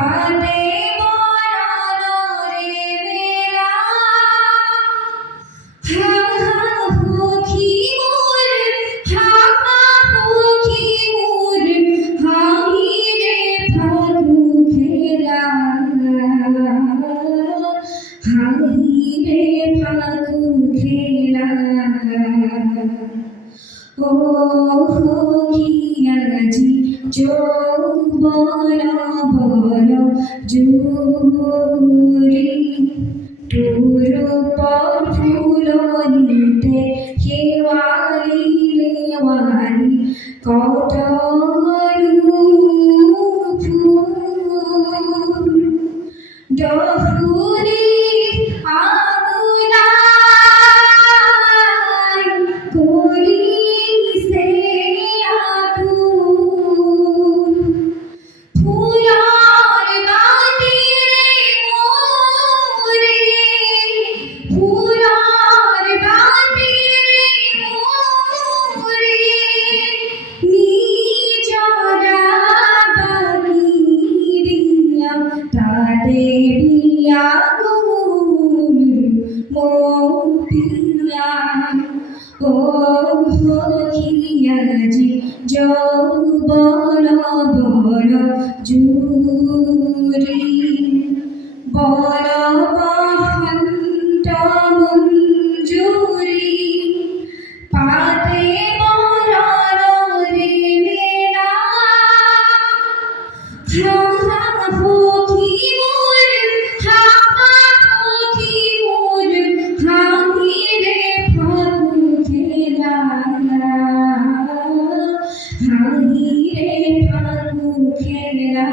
পাতে বরানো রে মেলা হা হা পখি মোর হা হা পখি মোর হাহি রে ফাগু খেলা হাহি রে ফাগু খেলা ও আজি যৌবন বল জুরি তোর পর ফুলনিতে হেওয়ালি রেওয়ালি কত ফুল ডহুরি আগুনাই করি সে আগুন ফুলার বাতি রে মোরে ফুলার বাতি রে মোরে নিজরা বাকি রিয়া তাতে বিয়া গুল মোপিয়া ও আজি যৌবন বল জুরি বল বহন্ত মঞ্জুরি পাতে বরানো রে মেলা হা হা পখি মোর হা হা পখি মোর হাহি রে ফাগু খেলা হাহি রে ফাগু খেলা।